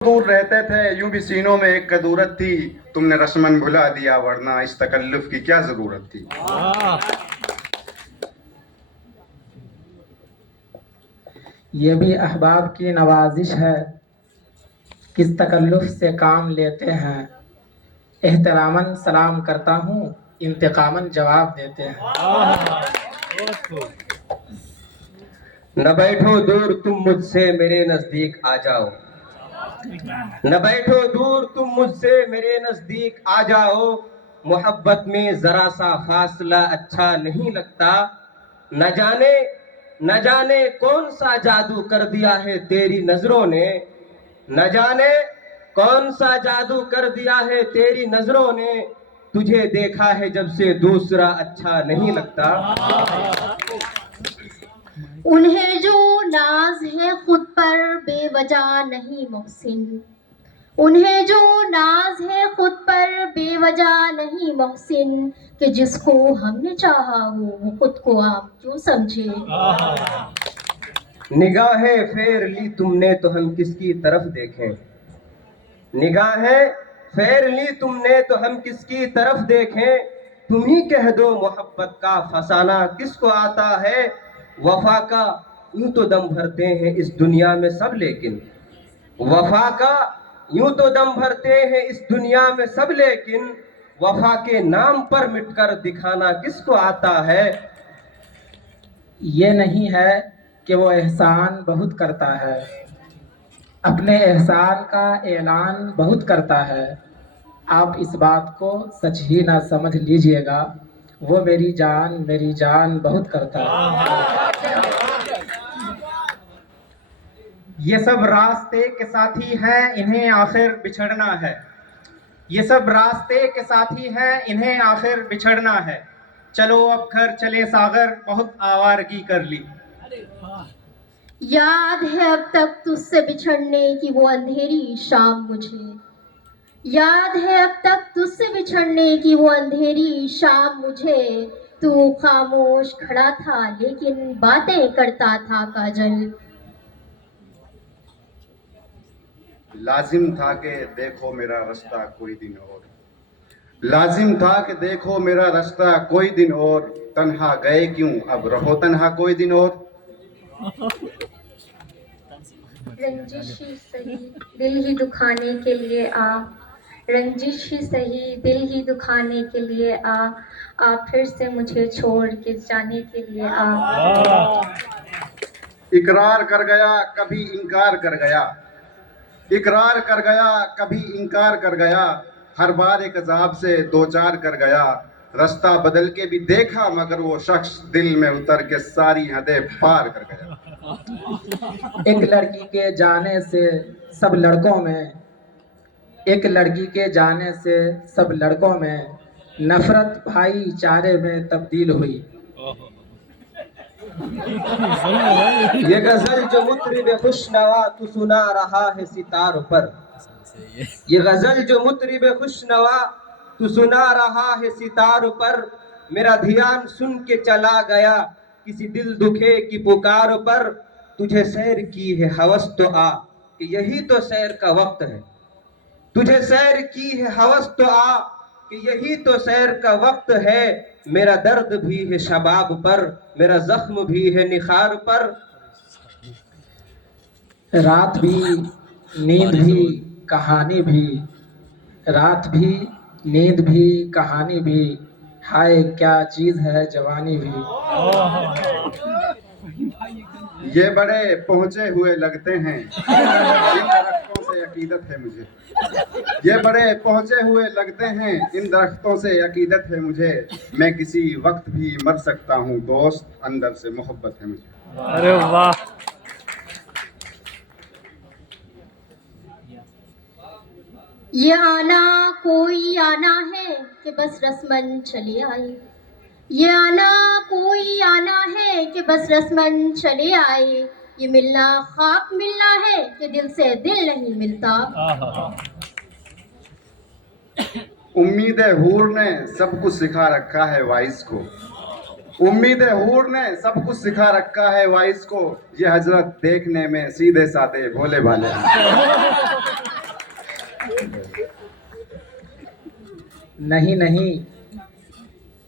दूर रहते थे यूं भी सीनों में एक कदूरत थी। तुमने रस्मन भुला दिया, वरना इस तकल्लुफ की क्या जरूरत थी। ये भी अहबाब की नवाजिश है, किस तकल्लुफ से काम लेते हैं। एहतरामन सलाम करता हूँ, इंतकामन जवाब देते हैं। न बैठो दूर तुम मुझसे मेरे नजदीक आ जाओ। न बैठो दूर तुम मुझसे मेरे नजदीक आ जाओ। मोहब्बत में जरा सा फासला अच्छा नहीं लगता। न न जाने कौन सा जादू कर दिया है तेरी नजरों ने। न जाने कौन सा जादू कर दिया है तेरी नजरों ने। तुझे देखा है जब से दूसरा अच्छा नहीं लगता। उन्हें जो नाज है खुद पर बेवजह नहीं मोहसिन। उन्हें जो नाज है खुद पर बेवजह नहीं मोहसिन, कि जिसको हमने चाहा हो वो खुद को आप क्यों समझे। निगाहें फेर ली तुमने तो हम किसकी तरफ देखें। निगाहें फेर ली तुमने तो हम किसकी तरफ देखें। तुम ही कह दो मोहब्बत का फसाना किसको आता है। वफा का यूं तो दम भरते हैं इस दुनिया में सब, लेकिन वफा का यूं तो दम भरते हैं इस दुनिया में सब, लेकिन वफा के नाम पर मिटकर दिखाना किसको आता है। ये नहीं है कि वो एहसान बहुत करता है, अपने एहसान का ऐलान बहुत करता है। आप इस बात को सच ही ना समझ लीजिएगा, वो मेरी जान बहुत करता है। ये सब रास्ते के साथी हैं, इन्हें आखिर बिछड़ना है। ये सब रास्ते के साथी हैं, इन्हें आखिर बिछड़ना है। चलो अब घर चले सागर, बहुत आवारगी कर ली। याद है अब तक तुझसे बिछड़ने की वो अंधेरी शाम मुझे। याद है अब तक तुझसे बिछड़ने की वो अंधेरी शाम मुझे। तू खामोश खड़ा था लेकिन बातें करता था काजल। लाजिम था कि देखो मेरा रास्ता कोई दिन और। लाजिम था कि देखो मेरा रास्ता कोई दिन और। तन्हा गए क्यों, अब रहो तन्हा कोई दिन और। रंजिश ही सही दिल ही दुखाने के लिए आ। रंजिश ही सही दिल ही दुखाने के लिए आ फिर से मुझे छोड़ के जाने के लिए आ। इकरार कर गया कभी इनकार कर गया। इकरार कर गया कभी इनकार कर गया। हर बार एक अजाब से दो चार कर गया। रास्ता बदल के भी देखा मगर वो शख्स दिल में उतर के सारी हदें पार कर गया। एक लड़की के जाने से सब लड़कों में, एक लड़की के जाने से सब लड़कों में नफरत भाईचारे में तब्दील हुई। ये गजल जो मुतरिब खुशनवा तू सुना रहा है सितारों पर। ये गजल जो मुतरिब खुशनवा तू सुना रहा है सितारों पर। मेरा ध्यान सुन के चला गया किसी दिल दुखे की पुकार पर। तुझे सैर की है हवस तो आ, कि यही तो सैर का वक्त है। तुझे सैर की है हवस तो आ, कि यही तो सैर का वक्त है। मेरा दर्द भी है शबाब पर, मेरा जख्म भी है निखार पर। रात भी नींद भी कहानी भी, रात भी नींद भी कहानी भी, हाय क्या चीज है जवानी भी। ये बड़े पहुंचे हुए लगते हैं, इन दरख्तों से अकीदत है मुझे। ये बड़े पहुंचे हुए लगते हैं, इन दरख्तों से अकीदत है मुझे। मैं किसी वक्त भी मर सकता हूँ दोस्त, अंदर से मोहब्बत है मुझे। अरे वाह। ये आना कोई आना है कि बस रस्मन चले आए। ये आना कोई आना है कि बस रस्मन चले आए। ये मिलना खाक मिलना है कि दिल से दिल नहीं मिलता। उम्मीद हूर ने सब कुछ सिखा रखा है वाइस को। उम्मीद हूर ने सब कुछ सिखा रखा है वाइस को। ये हजरत देखने में सीधे साधे भोले भाले हैं। नहीं नहीं,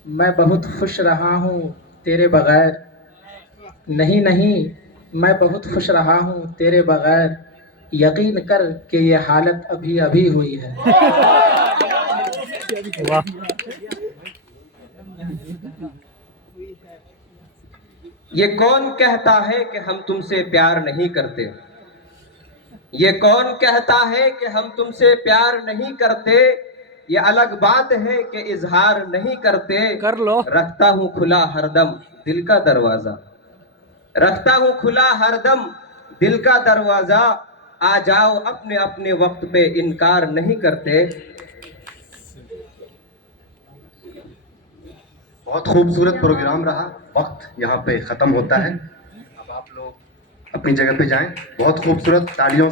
मैं बहुत खुश रहा हूँ तेरे बगैर। नहीं नहीं, मैं बहुत खुश रहा हूँ तेरे बगैर। यकीन कर कि ये हालत अभी अभी हुई है। ये कौन कहता है कि हम तुमसे प्यार नहीं करते? ये कौन कहता है कि हम तुमसे प्यार नहीं करते? ये अलग बात है कि इजहार नहीं करते। कर लो। रखता हूँ खुला हरदम दिल का दरवाजा, रखता हूँ खुला हरदम दिल का दरवाजा। आ जाओ अपने अपने वक्त पे इनकार नहीं करते। बहुत खूबसूरत प्रोग्राम रहा। वक्त यहाँ पे ख़त्म होता है। अब आप लोग अपनी जगह पे जाएं। बहुत खूबसूरत तालियों